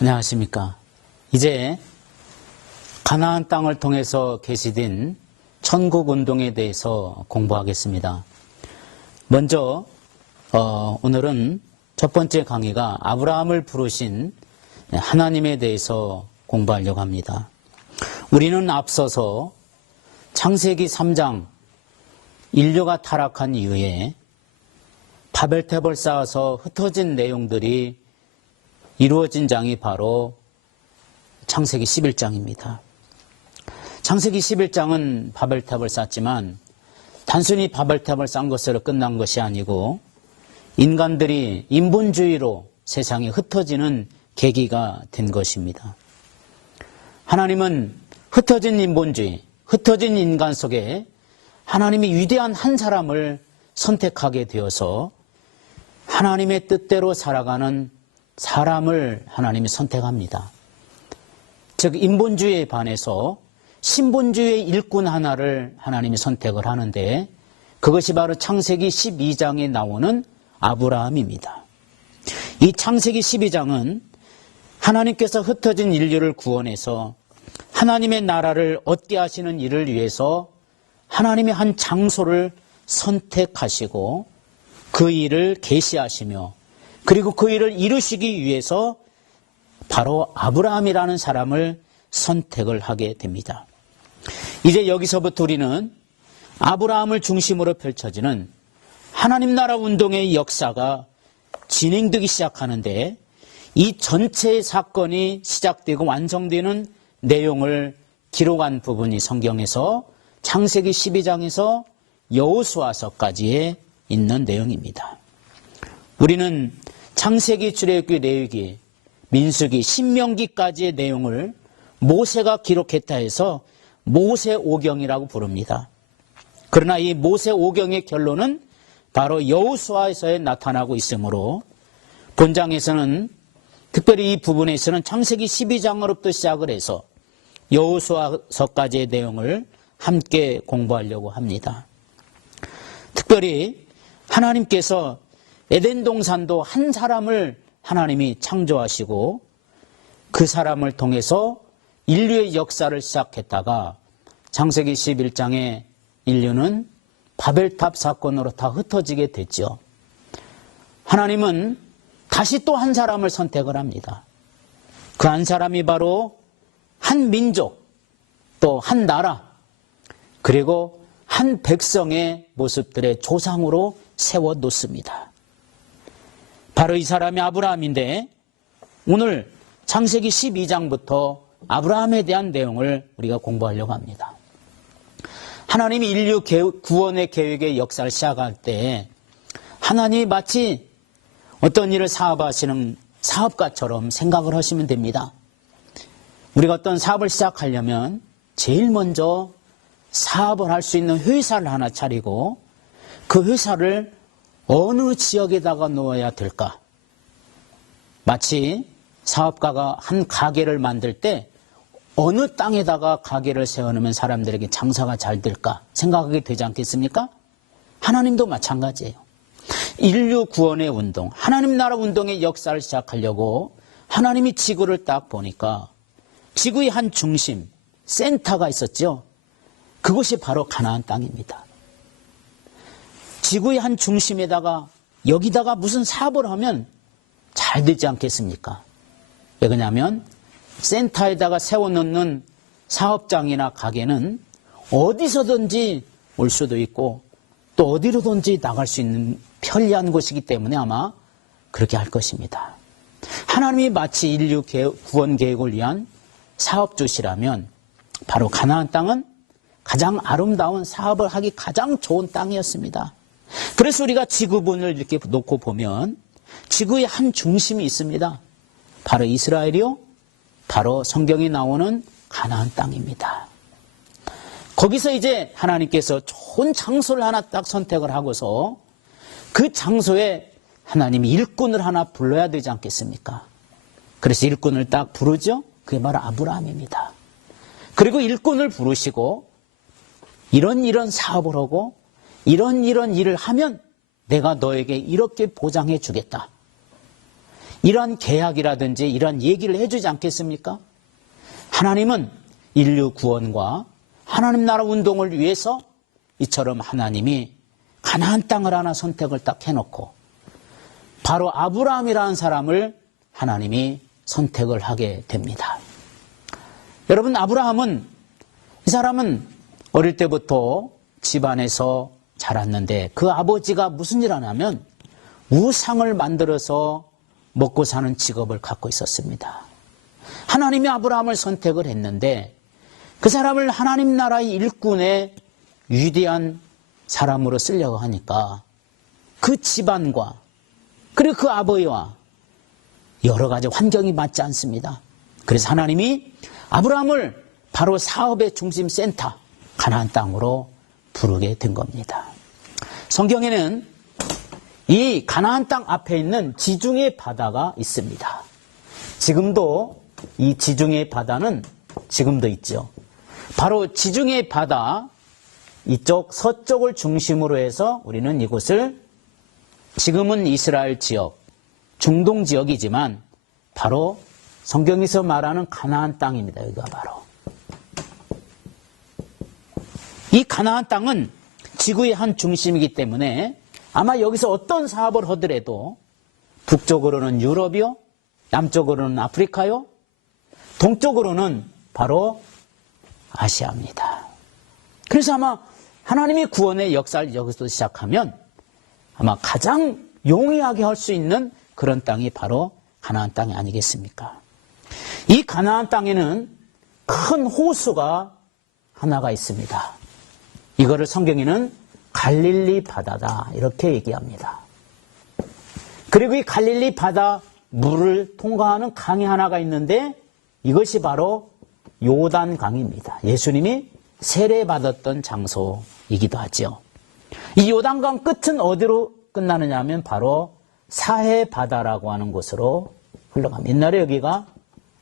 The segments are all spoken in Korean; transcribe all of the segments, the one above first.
안녕하십니까. 이제 가나안 땅을 통해서 계시된 천국운동에 대해서 공부하겠습니다. 먼저 오늘은 첫 번째 강의가 아브라함을 부르신 하나님에 대해서 공부하려고 합니다. 우리는 앞서서 창세기 3장 인류가 타락한 이후에 바벨탑을 쌓아서 흩어진 내용들이 이루어진 장이 바로 창세기 11장입니다. 창세기 11장은 바벨탑을 쌓지만 단순히 바벨탑을 쌓은 것으로 끝난 것이 아니고 인간들이 인본주의로 세상에 흩어지는 계기가 된 것입니다. 하나님은 흩어진 인본주의, 흩어진 인간 속에 하나님이 위대한 한 사람을 선택하게 되어서 하나님의 뜻대로 살아가는 사람을 하나님이 선택합니다. 즉 인본주의에 반해서 신본주의의 일꾼 하나를 하나님이 선택을 하는데 그것이 바로 창세기 12장에 나오는 아브라함입니다. 이 창세기 12장은 하나님께서 흩어진 인류를 구원해서 하나님의 나라를 얻게 하시는 일을 위해서 하나님이 한 장소를 선택하시고 그 일을 계시하시며 그리고 그 일을 이루시기 위해서 바로 아브라함이라는 사람을 선택을 하게 됩니다. 이제 여기서부터 우리는 아브라함을 중심으로 펼쳐지는 하나님 나라 운동의 역사가 진행되기 시작하는데 이 전체의 사건이 시작되고 완성되는 내용을 기록한 부분이 성경에서 창세기 12장에서 여호수아서까지에 있는 내용입니다. 우리는 창세기, 출애굽기, 레위기, 민수기, 신명기까지의 내용을 모세가 기록했다 해서 모세오경이라고 부릅니다. 그러나 이 모세오경의 결론은 바로 여호수아서에 나타나고 있으므로 본장에서는 특별히 이 부분에서는 창세기 12장으로부터 시작을 해서 여호수아서까지의 내용을 함께 공부하려고 합니다. 특별히 하나님께서 에덴 동산도 한 사람을 하나님이 창조하시고 그 사람을 통해서 인류의 역사를 시작했다가 창세기 11장에 인류는 바벨탑 사건으로 다 흩어지게 됐죠. 하나님은 다시 또 한 사람을 선택을 합니다. 그 한 사람이 바로 한 민족, 또 한 나라, 그리고 한 백성의 모습들의 조상으로 세워놓습니다. 바로 이 사람이 아브라함인데 오늘 창세기 12장부터 아브라함에 대한 내용을 우리가 공부하려고 합니다. 하나님이 인류 구원의 계획의 역사를 시작할 때 하나님이 마치 어떤 일을 사업하시는 사업가처럼 생각을 하시면 됩니다. 우리가 어떤 사업을 시작하려면 제일 먼저 사업을 할 수 있는 회사를 하나 차리고 그 회사를 어느 지역에다가 놓아야 될까? 마치 사업가가 한 가게를 만들 때 어느 땅에다가 가게를 세워놓으면 사람들에게 장사가 잘 될까 생각하게 되지 않겠습니까? 하나님도 마찬가지예요. 인류 구원의 운동, 하나님 나라 운동의 역사를 시작하려고 하나님이 지구를 딱 보니까 지구의 한 중심, 센터가 있었죠. 그것이 바로 가나안 땅입니다. 지구의 한 중심에다가 여기다가 무슨 사업을 하면 잘 되지 않겠습니까? 왜 그러냐면 센터에다가 세워놓는 사업장이나 가게는 어디서든지 올 수도 있고 또 어디로든지 나갈 수 있는 편리한 곳이기 때문에 아마 그렇게 할 것입니다. 하나님이 마치 인류 구원 계획을 위한 사업주시라면 바로 가나안 땅은 가장 아름다운 사업을 하기 가장 좋은 땅이었습니다. 그래서 우리가 지구본을 이렇게 놓고 보면 지구의 한 중심이 있습니다. 바로 이스라엘이요. 바로 성경이 나오는 가나안 땅입니다. 거기서 이제 하나님께서 좋은 장소를 하나 딱 선택을 하고서 그 장소에 하나님이 일꾼을 하나 불러야 되지 않겠습니까? 그래서 일꾼을 딱 부르죠. 그게 바로 아브라함입니다. 그리고 일꾼을 부르시고 이런 사업을 하고 이런 일을 하면 내가 너에게 이렇게 보장해 주겠다. 이런 계약이라든지 이런 얘기를 해주지 않겠습니까? 하나님은 인류 구원과 하나님 나라 운동을 위해서 이처럼 하나님이 가나안 땅을 하나 선택을 딱 해놓고 바로 아브라함이라는 사람을 하나님이 선택을 하게 됩니다. 여러분, 아브라함은, 이 사람은 어릴 때부터 집안에서 자랐는데 그 아버지가 무슨 일 하냐면 우상을 만들어서 먹고 사는 직업을 갖고 있었습니다. 하나님이 아브라함을 선택을 했는데 그 사람을 하나님 나라의 일꾼의 위대한 사람으로 쓰려고 하니까 그 집안과 그리고 그 아버지와 여러 가지 환경이 맞지 않습니다. 그래서 하나님이 아브라함을 바로 사업의 중심 센터 가나안 땅으로 부르게 된 겁니다. 성경에는 이 가나안 땅 앞에 있는 지중해 바다가 있습니다. 지금도 이 지중해 바다는 지금도 있죠. 바로 지중해 바다 이쪽 서쪽을 중심으로 해서 우리는 이곳을 지금은 이스라엘 지역, 중동 지역이지만 바로 성경에서 말하는 가나안 땅입니다. 여기가 바로. 이 가나안 땅은 지구의 한 중심이기 때문에 아마 여기서 어떤 사업을 하더라도 북쪽으로는 유럽이요, 남쪽으로는 아프리카요, 동쪽으로는 바로 아시아입니다. 그래서 아마 하나님의 구원의 역사를 여기서 시작하면 아마 가장 용이하게 할 수 있는 그런 땅이 바로 가나안 땅이 아니겠습니까? 이 가나안 땅에는 큰 호수가 하나가 있습니다. 이거를 성경에는 갈릴리 바다다 이렇게 얘기합니다. 그리고 이 갈릴리 바다 물을 통과하는 강이 하나가 있는데 이것이 바로 요단 강입니다. 예수님이 세례받았던 장소이기도 하죠. 이 요단강 끝은 어디로 끝나느냐 하면 바로 사해 바다라고 하는 곳으로 흘러갑니다. 옛날에 여기가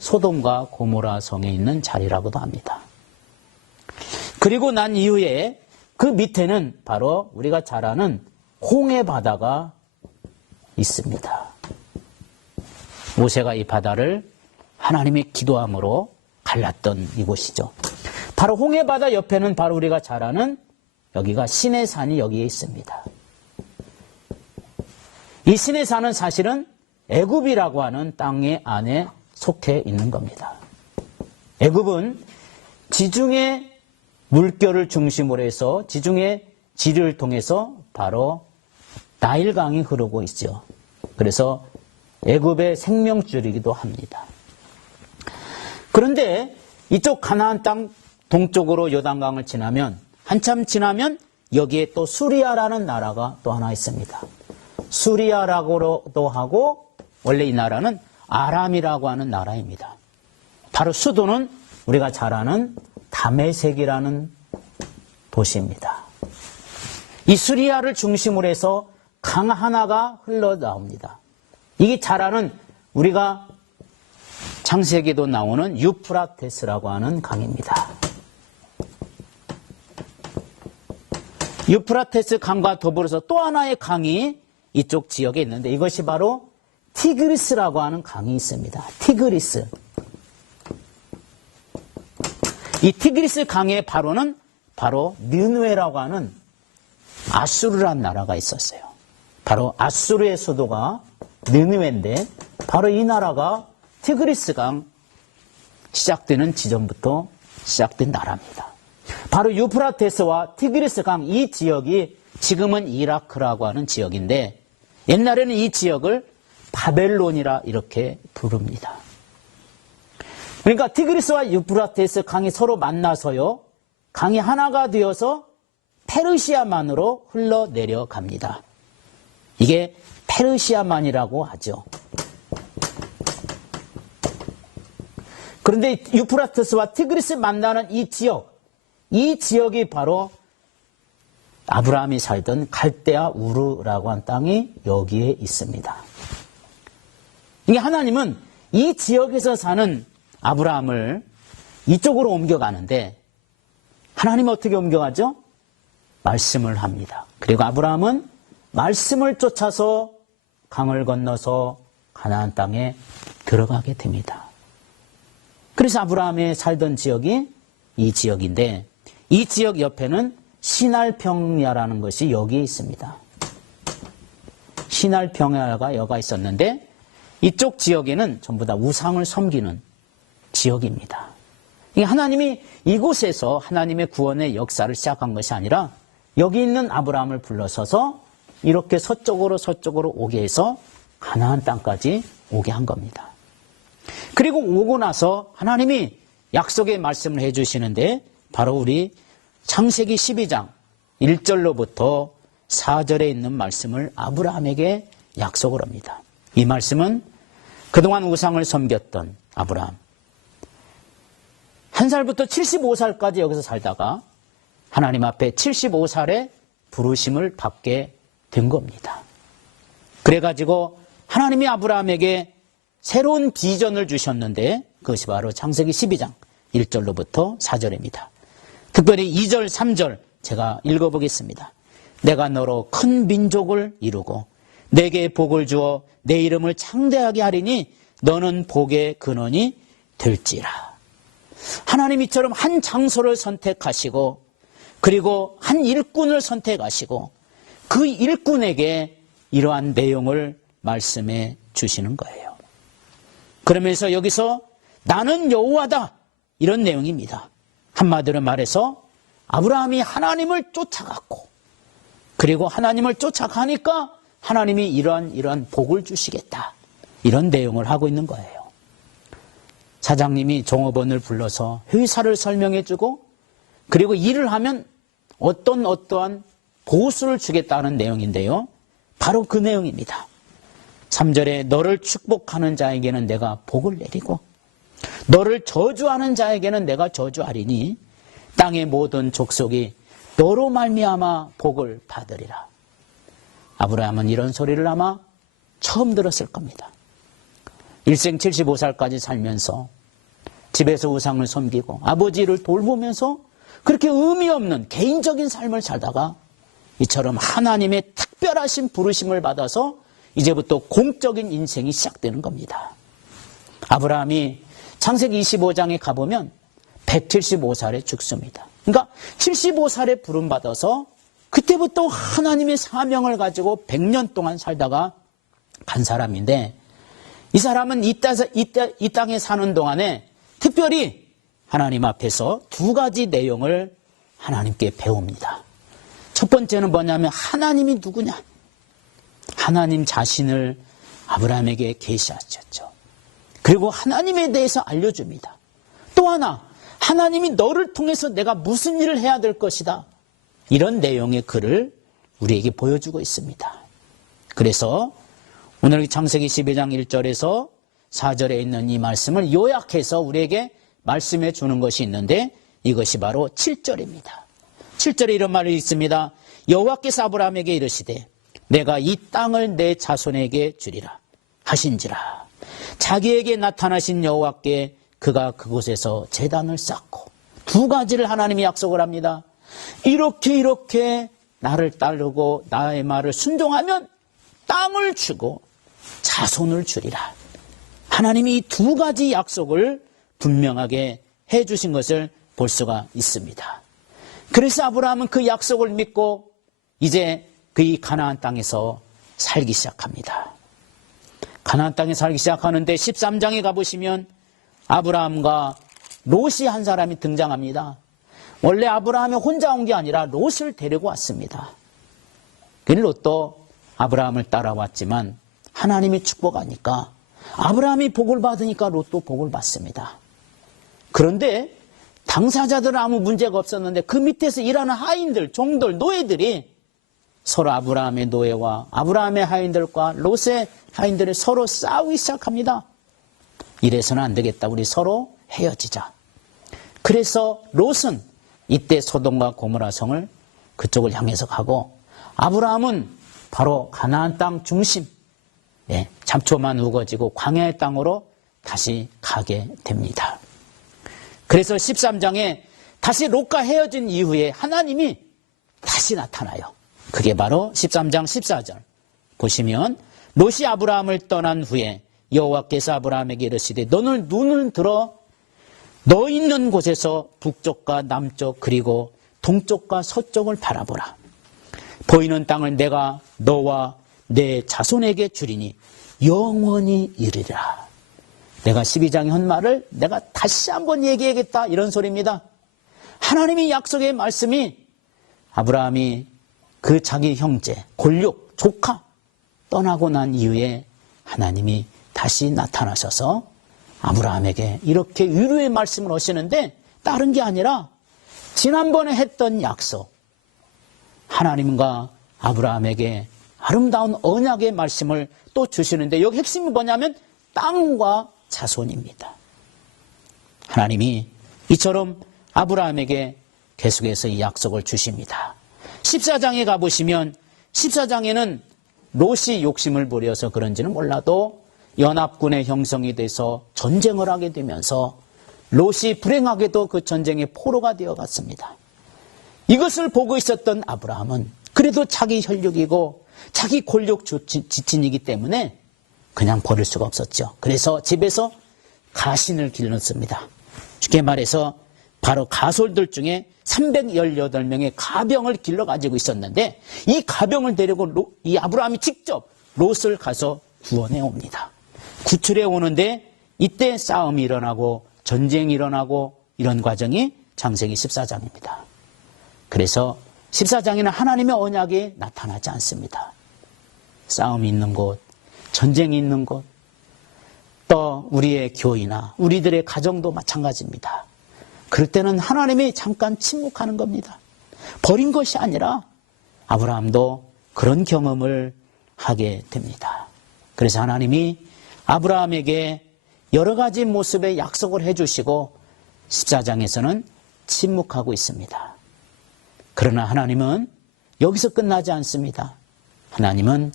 소돔과 고모라 성에 있는 자리라고도 합니다. 그리고 난 이후에 그 밑에는 바로 우리가 잘 아는 홍해 바다가 있습니다. 모세가 이 바다를 하나님의 기도함으로 갈랐던 이곳이죠. 바로 홍해 바다 옆에는 바로 우리가 잘 아는 여기가 시내산이 여기에 있습니다. 이 시내산은 사실은 애굽이라고 하는 땅의 안에 속해 있는 겁니다. 애굽은 지중해 물결을 중심으로 해서 지중해 지류를 통해서 바로 나일강이 흐르고 있죠. 그래서 애굽의 생명줄이기도 합니다. 그런데 이쪽 가나안 땅 동쪽으로 요단강을 지나면 한참 지나면 여기에 또 수리아라는 나라가 또 하나 있습니다. 수리아라고도 하고 원래 이 나라는 아람이라고 하는 나라입니다. 바로 수도는 우리가 잘 아는 다메섹이라는 도시입니다. 이 수리아를 중심으로 해서 강 하나가 흘러나옵니다. 이게 잘 아는 우리가 창세기도 나오는 유프라테스라고 하는 강입니다. 유프라테스 강과 더불어서 또 하나의 강이 이쪽 지역에 있는데 이것이 바로 티그리스라고 하는 강이 있습니다. 티그리스. 이 티그리스 강의 바로는 바로 느누에라고 하는 아수르라는 나라가 있었어요. 바로 아수르의 수도가 느누에인데 바로 이 나라가 티그리스 강 시작되는 지점부터 시작된 나라입니다. 바로 유프라테스와 티그리스 강 이 지역이 지금은 이라크라고 하는 지역인데 옛날에는 이 지역을 바벨론이라 이렇게 부릅니다. 그러니까 티그리스와 유프라테스 강이 서로 만나서요. 강이 하나가 되어서 페르시아만으로 흘러내려갑니다. 이게 페르시아만이라고 하죠. 그런데 유프라테스와 티그리스 만나는 이 지역이 바로 아브라함이 살던 갈대아 우르라고 한 땅이 여기에 있습니다. 이게 하나님은 이 지역에서 사는 아브라함을 이쪽으로 옮겨가는데 하나님은 어떻게 옮겨가죠? 말씀을 합니다. 그리고 아브라함은 말씀을 쫓아서 강을 건너서 가나안 땅에 들어가게 됩니다. 그래서 아브라함이 살던 지역이 이 지역인데 이 지역 옆에는 시날평야라는 것이 여기에 있습니다. 시날평야가 여가 있었는데 이쪽 지역에는 전부 다 우상을 섬기는 지역입니다. 하나님이 이곳에서 하나님의 구원의 역사를 시작한 것이 아니라 여기 있는 아브라함을 불러서서 이렇게 서쪽으로 오게 해서 가나안 땅까지 오게 한 겁니다. 그리고 오고 나서 하나님이 약속의 말씀을 해주시는데 바로 우리 창세기 12장 1절로부터 4절에 있는 말씀을 아브라함에게 약속을 합니다. 이 말씀은 그동안 우상을 섬겼던 아브라함, 한 살부터 75살까지 여기서 살다가 하나님 앞에 75살에 부르심을 받게 된 겁니다. 그래가지고 하나님이 아브라함에게 새로운 비전을 주셨는데 그것이 바로 창세기 12장 1절로부터 4절입니다. 특별히 2절, 3절 제가 읽어보겠습니다. 내가 너로 큰 민족을 이루고 내게 복을 주어 내 이름을 창대하게 하리니 너는 복의 근원이 될지라. 하나님 이처럼 한 장소를 선택하시고 그리고 한 일꾼을 선택하시고 그 일꾼에게 이러한 내용을 말씀해 주시는 거예요. 그러면서 여기서 나는 여호와다 이런 내용입니다. 한마디로 말해서 아브라함이 하나님을 쫓아갔고 그리고 하나님을 쫓아가니까 하나님이 이러한 복을 주시겠다 이런 내용을 하고 있는 거예요. 사장님이 종업원을 불러서 회사를 설명해 주고 그리고 일을 하면 어떠한 보수를 주겠다는 내용인데요. 바로 그 내용입니다. 3절에 너를 축복하는 자에게는 내가 복을 내리고 너를 저주하는 자에게는 내가 저주하리니 땅의 모든 족속이 너로 말미암아 복을 받으리라. 아브라함은 이런 소리를 아마 처음 들었을 겁니다. 일생 75살까지 살면서 집에서 우상을 섬기고 아버지를 돌보면서 그렇게 의미 없는 개인적인 삶을 살다가 이처럼 하나님의 특별하신 부르심을 받아서 이제부터 공적인 인생이 시작되는 겁니다. 아브라함이 창세기 25장에 가보면 175살에 죽습니다. 그러니까 75살에 부름받아서 그때부터 하나님의 사명을 가지고 100년 동안 살다가 간 사람인데 이 사람은 이 땅에 사는 동안에 특별히 하나님 앞에서 두 가지 내용을 하나님께 배웁니다. 첫 번째는 뭐냐면 하나님이 누구냐? 하나님 자신을 아브라함에게 계시하셨죠. 그리고 하나님에 대해서 알려줍니다. 또 하나, 하나님이 너를 통해서 내가 무슨 일을 해야 될 것이다. 이런 내용의 글을 우리에게 보여주고 있습니다. 그래서 오늘 창세기 12장 1절에서 4절에 있는 이 말씀을 요약해서 우리에게 말씀해 주는 것이 있는데 이것이 바로 7절입니다. 7절에 이런 말이 있습니다. 여호와께서 아브라함에게 이르시되 내가 이 땅을 내 자손에게 주리라 하신지라. 자기에게 나타나신 여호와께 그가 그곳에서 제단을 쌓고 두 가지를 하나님이 약속을 합니다. 이렇게 나를 따르고 나의 말을 순종하면 땅을 주고 자손을 주리라. 하나님이 이 두 가지 약속을 분명하게 해주신 것을 볼 수가 있습니다. 그래서 아브라함은 그 약속을 믿고 이제 그 가나안 땅에서 살기 시작합니다. 가나안 땅에 살기 시작하는데 13장에 가보시면 아브라함과 롯이 한 사람이 등장합니다. 원래 아브라함이 혼자 온 게 아니라 롯을 데리고 왔습니다. 롯도 아브라함을 따라왔지만 하나님이 축복하니까 아브라함이 복을 받으니까 롯도 복을 받습니다. 그런데 당사자들은 아무 문제가 없었는데 그 밑에서 일하는 하인들, 종들, 노예들이 서로 아브라함의 노예와 아브라함의 하인들과 롯의 하인들이 서로 싸우기 시작합니다. 이래서는 안 되겠다. 우리 서로 헤어지자. 그래서 롯은 이때 소돔과 고모라 성을 그쪽을 향해서 가고 아브라함은 바로 가나안 땅 중심, 잡초만 우거지고 광야의 땅으로 다시 가게 됩니다. 그래서 13장에 다시 롯과 헤어진 이후에 하나님이 다시 나타나요. 그게 바로 13장 14절 보시면 롯이 아브라함을 떠난 후에 여호와께서 아브라함에게 이르시되 너는 눈을 들어 너 있는 곳에서 북쪽과 남쪽 그리고 동쪽과 서쪽을 바라보라. 보이는 땅을 내가 너와 내 자손에게 주리니 영원히 이르리라. 내가 12장의 한 말을 내가 다시 한번 얘기하겠다, 이런 소리입니다. 하나님의 약속의 말씀이 아브라함이 그 자기 형제, 골육, 조카 떠나고 난 이후에 하나님이 다시 나타나셔서 아브라함에게 이렇게 위로의 말씀을 하시는데, 다른 게 아니라 지난번에 했던 약속, 하나님과 아브라함에게 아름다운 언약의 말씀을 또 주시는데, 여기 핵심이 뭐냐면 땅과 자손입니다. 하나님이 이처럼 아브라함에게 계속해서 이 약속을 주십니다. 14장에 가보시면 14장에는 롯이 욕심을 부려서 그런지는 몰라도 연합군의 형성이 돼서 전쟁을 하게 되면서 롯이 불행하게도 그 전쟁의 포로가 되어갔습니다. 이것을 보고 있었던 아브라함은 그래도 자기 혈육이고 자기 골육 지친이기 때문에 그냥 버릴 수가 없었죠. 그래서 집에서 가신을 길렀습니다. 쉽게 말해서 바로 가솔들 중에 318명의 가병을 길러가지고 있었는데, 이 가병을 데리고 이 아브라함이 직접 롯을 가서 구원해 옵니다. 구출해 오는데 이때 싸움이 일어나고 전쟁이 일어나고 이런 과정이 창세기 14장입니다. 그래서 14장에는 하나님의 언약이 나타나지 않습니다. 싸움이 있는 곳, 전쟁이 있는 곳, 또 우리의 교회나 우리들의 가정도 마찬가지입니다. 그럴 때는 하나님이 잠깐 침묵하는 겁니다. 버린 것이 아니라 아브라함도 그런 경험을 하게 됩니다. 그래서 하나님이 아브라함에게 여러 가지 모습의 약속을 해주시고 14장에서는 침묵하고 있습니다. 그러나 하나님은 여기서 끝나지 않습니다. 하나님은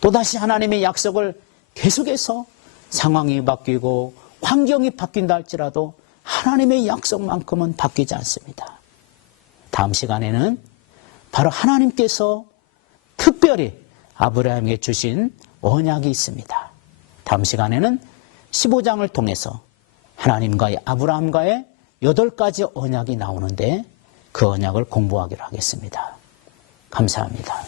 또다시 하나님의 약속을 계속해서 상황이 바뀌고 환경이 바뀐다 할지라도 하나님의 약속만큼은 바뀌지 않습니다. 다음 시간에는 바로 하나님께서 특별히 아브라함에게 주신 언약이 있습니다. 다음 시간에는 15장을 통해서 하나님과의 아브라함과의 8가지 언약이 나오는데 그 언약을 공부하기로 하겠습니다. 감사합니다.